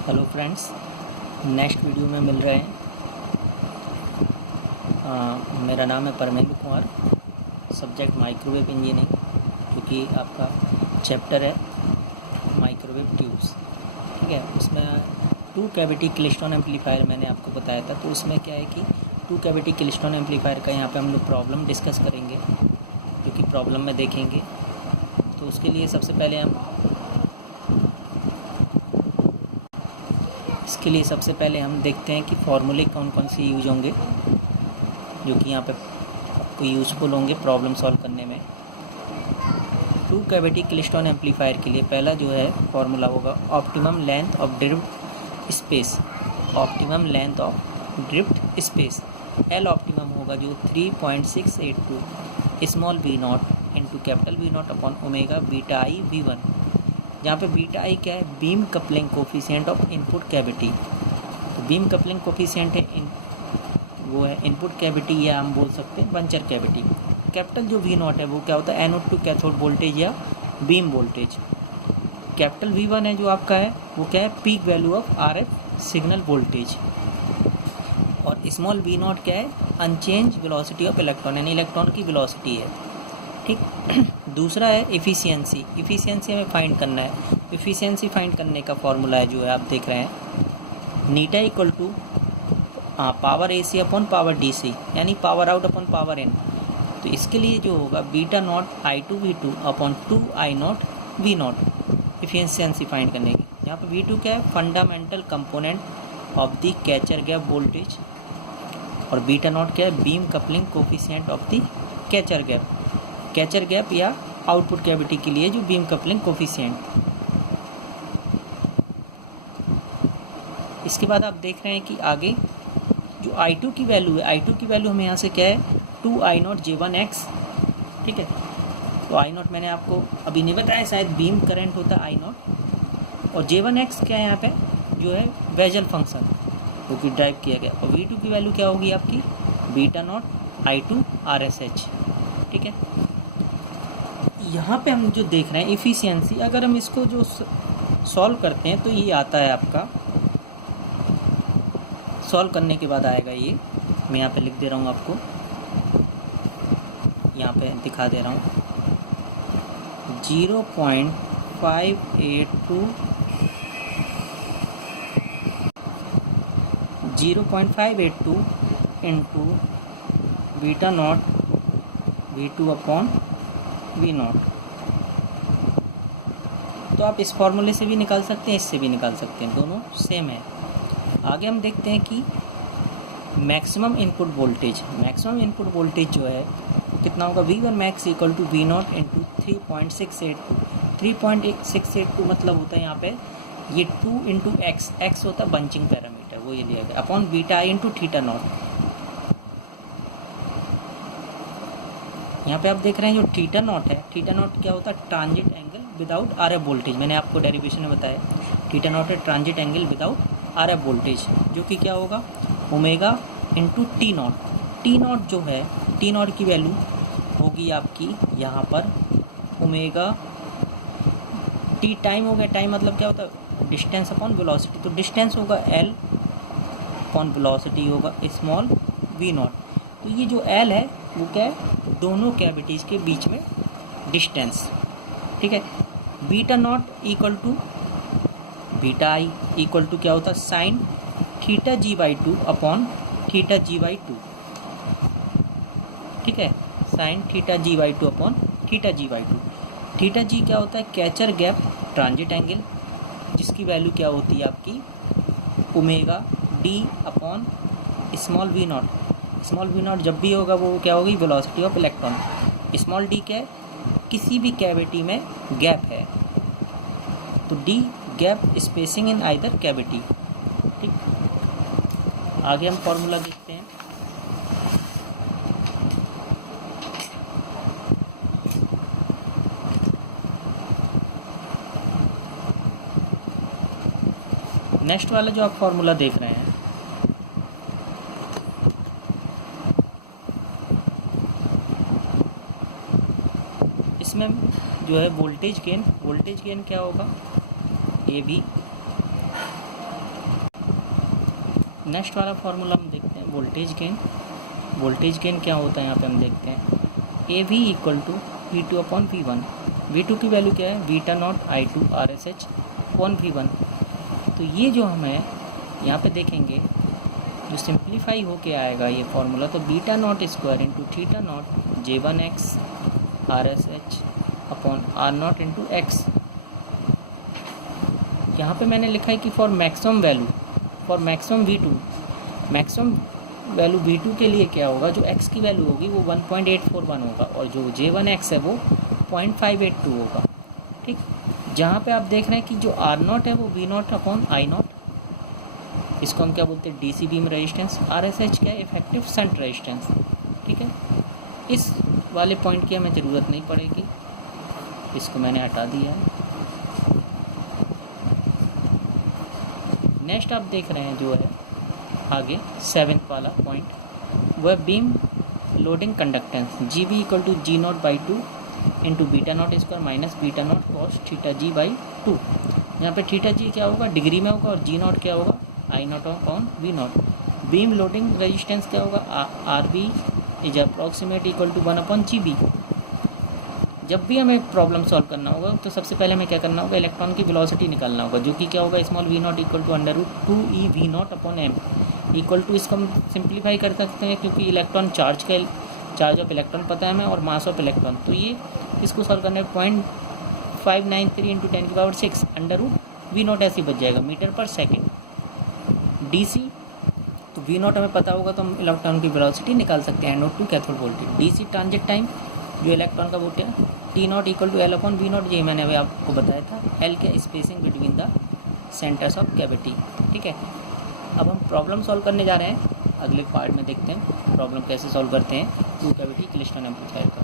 Hello friends, next video में मिल रहे हैं। मेरा नाम है Parmendra Kumar, subject microwave engineering, जो कि आपका चैप्टर है माइक्रोवेव ट्यूब्स। ठीक है, उसमें टू कैविटी क्लिस्टोन एम्पलीफायर मैंने आपको बताया था। तो उसमें क्या है कि टू कैविटी क्लिस्टोन एम्पलीफायर का यहाँ पे हम लोग प्रॉब्लम डिस्कस करेंगे, जो कि प्रॉब्लम में देखेंगे। तो उसके लिए सबसे पहले हम देखते हैं कि फॉर्मूले कौन कौन से यूज होंगे, जो कि यहाँ पे आपको यूज़फुल होंगे प्रॉब्लम सॉल्व करने में। टू कैविटी क्लिस्टोन एम्पलीफायर के लिए पहला जो है फॉर्मूला होगा optimum length of drift space. Optimum length of drift space L optimum होगा जो 3.682 small V nought into capital V nought upon omega beta I वी1, जहाँ पे बीटा आई क्या है, beam coupling coefficient of input cavity. तो beam coupling coefficient है वो है इनपुट कैविटी, या हम बोल सकते हैं बंचर कैविटी। कैपिटल जो वी नॉट है वो क्या होता है, एनोड टू कैथोड वोल्टेज या बीम वोल्टेज। कैपिटल वी1 है जो आपका है वो क्या है, peak value of RF signal voltage. और स्मॉल वी नॉट क्या है, अनचेंज वेलोसिटी ऑफ इलेक्ट्रॉन, यानी इलेक्ट्रॉन की वेलोसिटी है। ठीक। दूसरा है एफिशिएंसी। एफिशिएंसी हमें फाइंड करना है। एफिशिएंसी फाइंड करने का फॉर्मूला है जो है आप देख रहे हैं, eta equal to power A C upon power D C, यानी power out upon power in. तो इसके लिए जो होगा beta not I two V two upon two I not V not efficiency find करने की। यहाँ पर वी टू क्या है, fundamental component of the catcher gap voltage, और बीटा नॉट क्या है, beam coupling coefficient of the catcher gap. Catcher gap या आउटपुट कैविटी के लिए जो बीम कपलिंग कोफिशिएंट। इसके बाद आप देख रहे हैं कि आगे जो I2 की वैल्यू है, I2 की वैल्यू हमें यहाँ से क्या है, 2I0 J1X। ठीक है, तो I0 मैंने आपको अभी नहीं बताया, शायद बीम करंट होता है I0, और J1X क्या है यहाँ पे, जो है वेजल फंक्शन, जो कि ड्राइव किया गया। और V2 की वैल्यू क्या होगी आपकी, बीटा नॉट I2 RSH। ठीक है, यहाँ पे हम जो देख रहे हैं एफिशिएंसी, अगर हम इसको जो सॉल्व करते हैं तो ये आता है आपका, सॉल्व करने के बाद आएगा ये, मैं यहाँ पे लिख दे रहा हूँ आपको, यहाँ पे दिखा दे रहा हूँ, 0.582 into beta nought V2 upon V nought. तो आप इस फॉर्मूले से भी निकाल सकते हैं, इससे भी निकाल सकते हैं, दोनों सेम है। आगे हम देखते हैं कि maximum input voltage. Maximum input voltage जो है कितना होगा, V1 max equal to V nought into 3.682। 3.682 मतलब होता है यहाँ पे ये 2 इंटू एक्स, एक्स होता है बंचिंग पैरामीटर, वो ये लिया गया, upon beta I into theta not. यहाँ पे आप देख रहे हैं जो थीटा नॉट है, थीटा नॉट क्या होता है, transit angle without RF voltage. मैंने आपको डेरिवेशन में बताया, थीटा नॉट है transit angle without RF voltage, जो कि क्या होगा, omega into T not. T not जो है, टी नॉट की वैल्यू होगी आपकी यहाँ पर ओमेगा टी, टाइम हो गया, टाइम मतलब क्या होता है, डिस्टेंस अपॉन वेलोसिटी। तो डिस्टेंस होगा एल अपॉन वेलोसिटी होगा स्मॉल वी नॉट। तो ये जो एल है वो क्या है, दोनों कैविटीज़ के बीच में डिस्टेंस। ठीक है, beta not equal to beta I equal to क्या होता है, sine theta G by two upon theta G by two. ठीक है, sine theta G by two upon theta G by two. Theta G क्या होता है, कैचर गैप ट्रांजिट एंगल, जिसकी value क्या होती है आपकी, omega D upon small V not. Small V not जब भी होगा वो क्या होगी, velocity of electron. Small D क्या है, किसी भी कैविटी में गैप है, तो D gap spacing in either cavity. ठीक, आगे हम फॉर्मूला देखते हैं। नेक्स्ट वाला जो आप फॉर्मूला देख रहे हैं, इसमें जो है वोल्टेज गेन क्या होगा, ए बी नेक्स्ट वाला फार्मूला हम देखते हैं वोल्टेज गेन। वोल्टेज गेन क्या होता है यहाँ पे हम देखते हैं, A V equal to V two upon V one. V two की वैल्यू क्या है, beta not I two R S H upon V one. तो ये जो हमें यहाँ पे देखेंगे जो सिंप्लीफाई होके आएगा ये फार्मूला, तो beta nought square into theta nought J one X R S H upon R nought into X. यहाँ पे मैंने लिखा है कि for maximum value, for maximum V two, maximum value V two के लिए क्या होगा, जो एक्स की वैल्यू होगी वो 1.841 होगा और जो जे वन एक्स है वो 0.582 होगा। ठीक, जहाँ पे आप देख रहे हैं कि जो आर नॉट है वो V nought upon I nought, इसको हम क्या बोलते हैं DC beam resistance. R S H क्या है, इफेक्टिव शंट रेजिस्टेंस। ठीक है, इस वाले पॉइंट की हमें ज़रूरत नहीं पड़ेगी, इसको मैंने हटा दिया है। नेक्स्ट आप देख रहे हैं जो है आगे 7th वाला पॉइंट, वह beam loading conductance G B equal to G nought by two into beta nought square minus beta nought cos theta G by two. यहाँ पे थीटा जी क्या होगा, डिग्री में होगा, और जी नॉट क्या होगा, I not upon V not. Beam loading resistance क्या होगा, R B is approximate equal to 1 upon G B. जब भी हमें प्रॉब्लम सॉल्व करना होगा तो सबसे पहले हमें क्या करना होगा, इलेक्ट्रॉन की वेलोसिटी निकालना होगा, जो कि क्या होगा, small V nought equal to under root 2 E V nought upon M equal to, इसको हम सिंप्लीफाई कर सकते हैं क्योंकि इलेक्ट्रॉन चार्ज ऑफ इलेक्ट्रॉन पता है हमें और मास ऑफ इलेक्ट्रॉन, तो ये इसको सॉल्व करने 0.593 into 10⁶ under root V nought ऐसे ही बच जाएगा मीटर पर सेकेंड। डी सी, तो वी नॉट हमें पता होगा तो हम इलेक्ट्रॉन की वेलोसिटी निकाल सकते हैं, anode to cathode voltage. D C transit time जो इलेक्ट्रॉन का वोल्टेज है, T nought equal to L upon V nought, ये मैंने अभी आपको बताया था, एल के spacing between the centres of cavity. ठीक है, अब हम प्रॉब्लम सॉल्व करने जा रहे हैं, अगले पार्ट में देखते हैं प्रॉब्लम कैसे सॉल्व करते हैं टू कैविटी क्लिस्टन एम्पलीफायर का।